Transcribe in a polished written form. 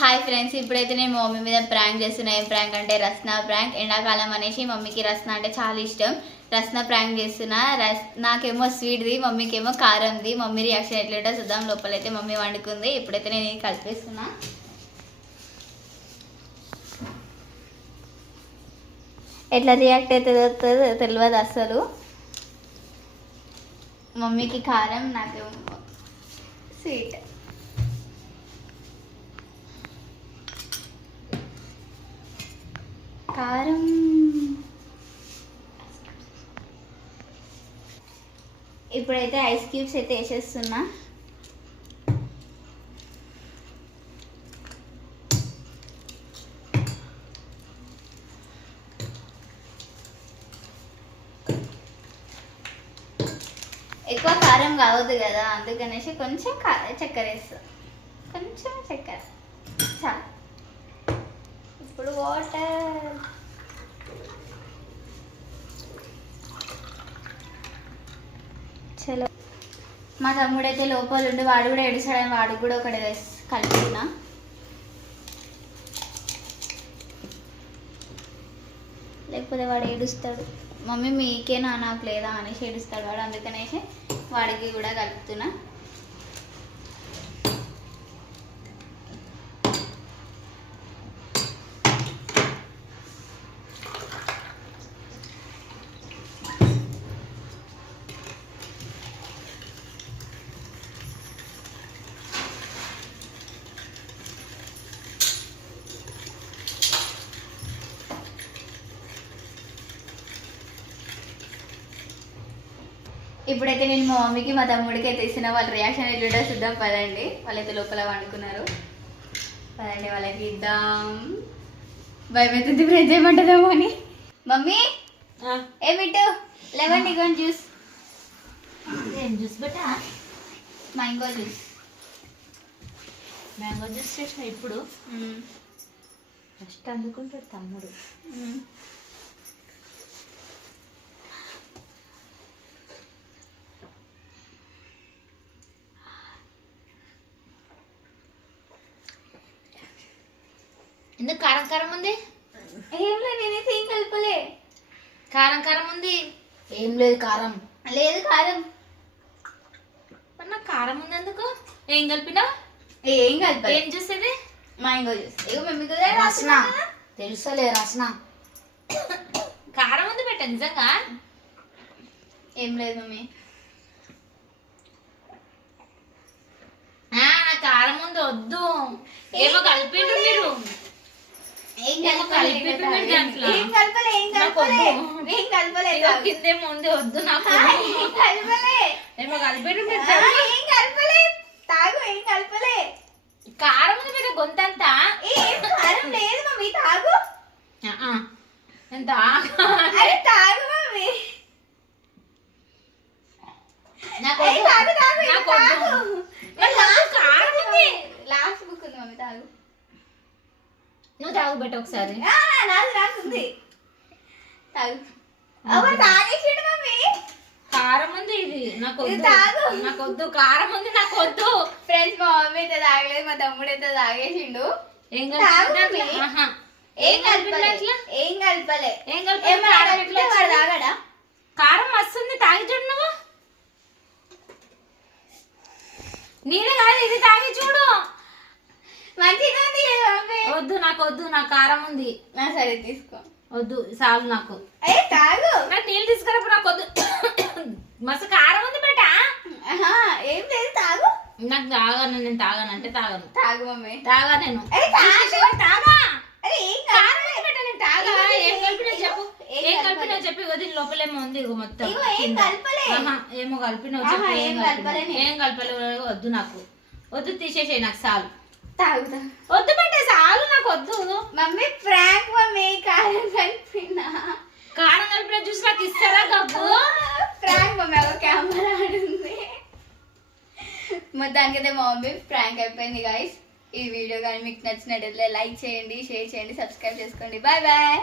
Hi friends, ఇప్పుడైతే నేను మా మమ్మీ మీద ప్రాంక్ చేస్తున్నా. ఏం ప్రాంక్ అంటే రస్నా ప్రాంక్. ఎండాకాలం అనేసి మమ్మీకి రస్నా అంటే చాలా ఇష్టం. రస్నా ప్రాంక్ చేస్తున్నా. నాకేమో స్వీట్ది, మమ్మీకి ఏమో కారంది. మమ్మీ రియాక్షన్ ఎట్లుంటో చూద్దాం. లోపలైతే మమ్మీ వండుకుంది. ఇప్పుడైతే నేను ఇది కలిపేస్తున్నా. ఎట్లా రియాక్ట్ అవుతుందో తెలియదు అసలు. మమ్మీకి కారం, నాకేమో స్వీట్. కారం ఇప్పుడైతే ఐస్ క్యూబ్స్ అయితే వేసేస్తున్నా. ఎక్కువ కారం కావద్దు కదా, అందుకనేసి కొంచెం చక్కెర వేస్తా. కొంచెం చక్కెర చాలు. ఇప్పుడు వాటర్. చలో, మా తమ్ముడైతే లోపల ఉండి వాడు కూడా ఏడుస్తాడని వాడు కూడా ఒకటి వేసి కలిపిన. లేకపోతే వాడు ఏడుస్తాడు. మమ్మీ మీకేనా నాకు లేదా అనేసి ఏడుస్తాడు వాడు. అందుకనేసి వాడికి కూడా కలుపుతున్నా. ఇప్పుడైతే నేను మా మమ్మీకి మా తమ్ముడికి అయితే ఇస్తున్న. వాళ్ళ రియాక్షన్ ఎట్లుంటో చూద్దాం పదండి. వాళ్ళైతే లోపల వండుకున్నారు. పదండి వాళ్ళకి ఇద్దాం. భయమవుతుంది ఫ్రెండ్స్ ఏమంటుందేమో అని. మమ్మీ ఏమిట్టు లేవండి ఇగోండి జ్యూస్. ఏం జ్యూస్ బట్టా? Mango juice. మ్యాంగో జ్యూస్ చేసిన ఇప్పుడు. ఫస్ట్ అందుకుంటాడు తమ్ముడు. ఎందుకు కారం కారం ఉంది? ఏం లేదు, నేనైతే ఏం కలపలే. కారం కారం ఉంది. ఏం లేదు కారం లేదు. కారం మరి నాకు కారం ఉంది ఎందుకు? ఏం కలిపినా? ఏం కలపలే. ఏం జ్యూస్ ఇది? Mango juice. ఇగో మమ్మీ రస్నా తెలుసలే. రస్నా కారం ఉంది బెట్ట నిజంగా. ఏం లేదు మమ్మీ. నాకు కారం ఉంది వద్దు. ఏమో కలిపిండ్రు మీరు. కిందేమో ఉంది వద్దు నాకు. ఏమో కలిపిండ్రు మీరు. కారం ఉంది మీరు గొంతంతా. కారం లేదు మమ్మీ, తాగు. ఎంత తాగు మమ్మీ. నాకు కారం ఉంది. లాస్ట్ బుక్ ఉంది మమ్మీ, తాగు. నువ్వు తాగు బెట్ట ఒకసారి. నాకుంది, తాగు. తాగేసిండు మమ్మీ. కారం ఉంది ఇది నాకు వద్దు. కారం ఉంది నాకు వద్దు. ఫ్రెండ్స్ మా మమ్మీ అయితే తాగలేదు, మా తమ్ముడు అయితే తాగేసిండు. ఏం కలపలే. తాగడా? కారం మస్తుంది. తాగి చూడు నువ్వు. నేనే కాదు, ఇది తాగి చూడు. మంచిగా ఉంది. వద్దు నాకు వద్దు. నాకు కారం ఉంది. సరే తీసుకో. వద్దు చాలు నాకు. తాగు. నాకు నీళ్ళు తీసుకున్నప్పుడు నాకు వద్దు. మస్తు కారం ఉంది బేట. ఏం లేదు, తాగు. నాకు తాగాను. నేను తాగాను అంటే తాగాను. తాగు మమ్మీ. తాగా నేను. తాగా. ఏం కలిపినా చెప్పు. ఏం కలిపినా చెప్పి వదిలి లోపలేమో ఉంది. ఇగో మొత్తం ఏమో కలిపినావు చెప్పు. ఏం కలపలేవు. వద్దు నాకు వద్దు. తీసేసేయి నాకు చాలు. తాగుతా. వద్దు పెట్టే చాలు నాకు వద్దు. Mummy prank mummy. కారం కలిపిన జ్యూస్ నాకు ఇస్తారా గబ్బు? Prank mummy. ఒక కెమెరా ఆడుంది మొత్తానికైతే మా మమ్మీ ప్రాంక్ అయిపోయింది గైస్. ఈ వీడియో కానీ మీకు నచ్చినట్లయితే లైక్ చేయండి, షేర్ చేయండి, సబ్స్క్రైబ్ చేసుకోండి. Bye bye.